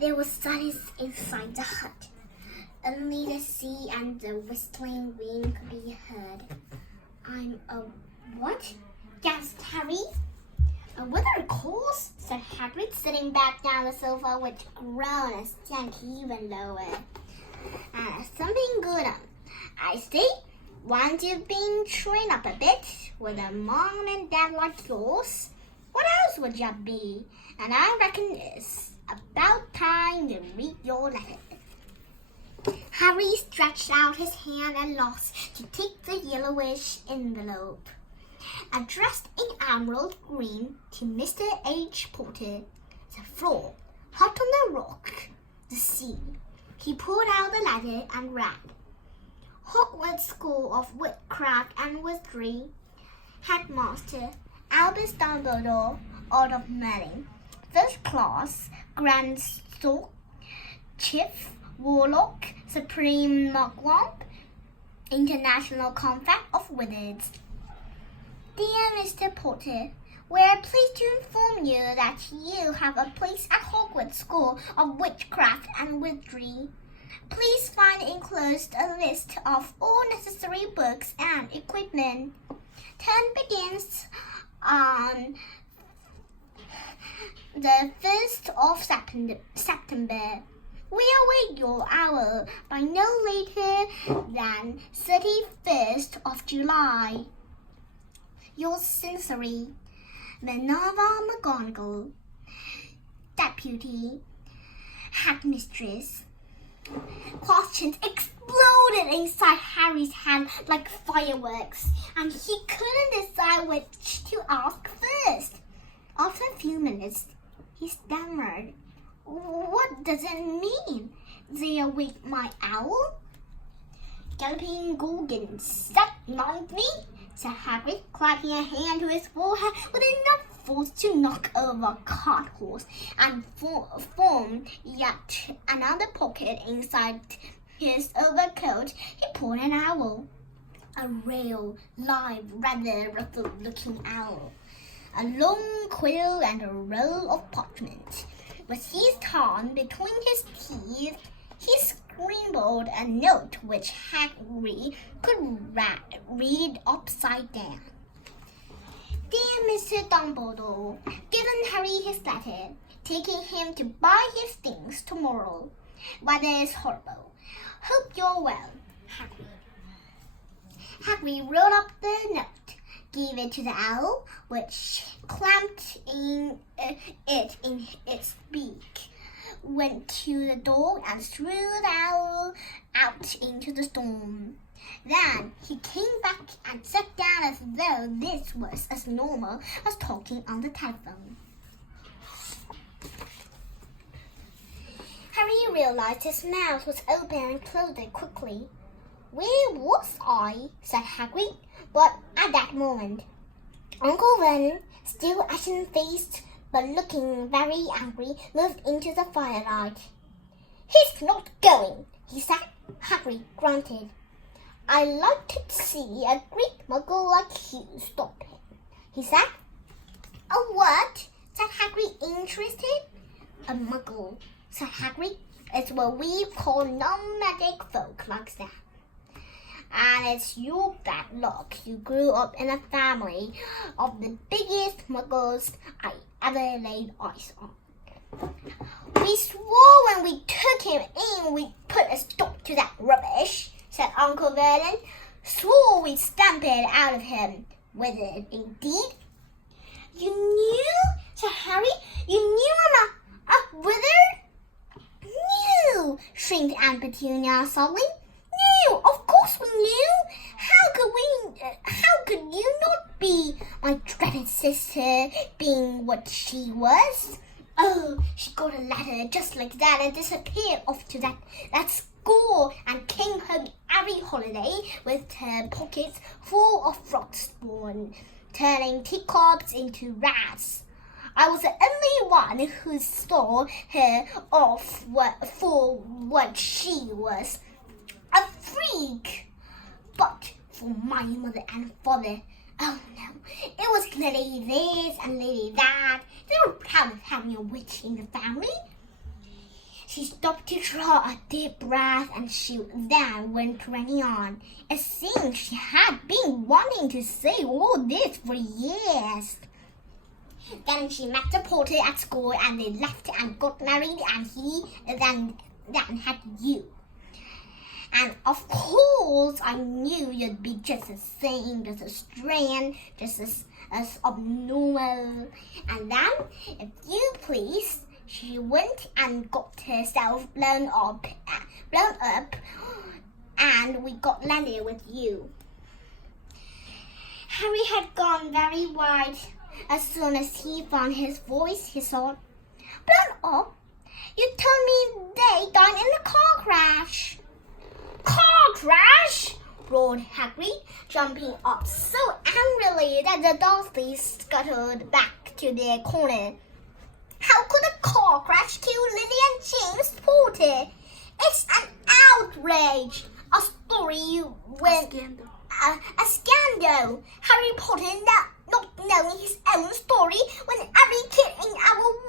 There was silence inside the hut. Only the sea and the whistling wind could be heard. "I'm a what?" gasped Harry. "A wither, of course," said Hagrid, sitting back down the sofa, which groaned and sank even lower. "Something good on. I see. Once you've been trained up a bit with a mom and dad like yours, what else would you be? And I reckon it's about time you read your letter." Harry stretched out his hand at last to take the yellowish envelope. "Addressed in emerald green to Mr. H. Potter, the floor, hot on the rock, the sea." He pulled out the letter and read. "Hogwarts School of Witchcraft and Wizardry, Headmaster Albus Dumbledore, Lord of Merlin, First Class, Grand Stork, Chief Warlock, Supreme Mugwump, International Compact of Wizards. Dear Mr. Potter, we are pleased to inform you that you have a place at Hogwarts School of Witchcraft and Wizardry. Please find enclosed a list of all necessary books and equipment. Term begins on the 1st of September. We await your hour by no later than 31st of July. Yours sincerely, Minerva McGonagall, Deputy Headmistress." Questions exploded inside Harry's hand like fireworks, and he couldn't decide which to ask first. After a few minutes, he stammered, "What does it mean? They await my owl?" "Galloping Gorgons, that reminds me," said Hagrid, clapping a hand to his forehead with enough force to knock over a cart horse and form yet another pocket inside his overcoat. He pulled an owl, a real, live, rather rough-looking owl, a long quill and a roll of parchment. With his tongue between his teeth, he scribbled a note which Harry could read upside down. "Dear Mr. Dumbledore, given Harry his letter, taking him to buy his things tomorrow. Weather is horrible. Hope you're well, Harry." Harry rolled up the note, gave it to the owl, which clamped it in its beak, went to the door and threw the owl out into the storm. Then he came back and sat down as though this was as normal as talking on the telephone. Harry realized his mouth was open and closed quickly. "Where was I?" said Hagrid, but at that moment, Uncle Vernon, still ashen-faced but looking very angry, moved into the firelight. "He's not going," he said. Hagrid grunted. "I like to see a great muggle like you stop him," he said. "A what?" said Hagrid, interested. "A muggle," said Hagrid. "It's what we call non-magic folk like that. And it's your bad luck you grew up in a family of the biggest muggles I ever laid eyes on. We swore when we took him in we'd put a stop to that rubbish," said Uncle Vernon. "Swore we'd stamp it out of him. Wizard, indeed." "You knew?" said Harry. "You knew I'm a wizard?" "Knew!" shrieked Aunt Petunia softly. "Knew! Of course we knew! How could you not be? My dreaded sister being what she was. Oh, she got a letter just like that and disappeared off to that school and came home every holiday with her pockets full of frog spawn, turning teacups into rats. I was the only one who saw her off for what she was, a freak. But for my mother and father, oh no, it was Lily this and Lily that. They were proud of having a witch in the family. She stopped to draw a deep breath and she then went running on. It seemed she had been wanting to say all this for years. Then she met the porter at school and they left and got married and he then had you. And of course I knew you'd be just the same, just as strange, just as abnormal. And then, if you please, she went and got herself blown up, and we got landed with you. Harry had gone very white. As soon as he found his voice, he thought, "Blown up? You told me they died in a car crash." "Car crash?" roared Hagrid, jumping up so angrily that the Dursleys scuttled back to their corner. "How could a car crash kill Lily and James Potter? It's an outrage! A story with a scandal. Harry Potter not knowing his own story when every kid in our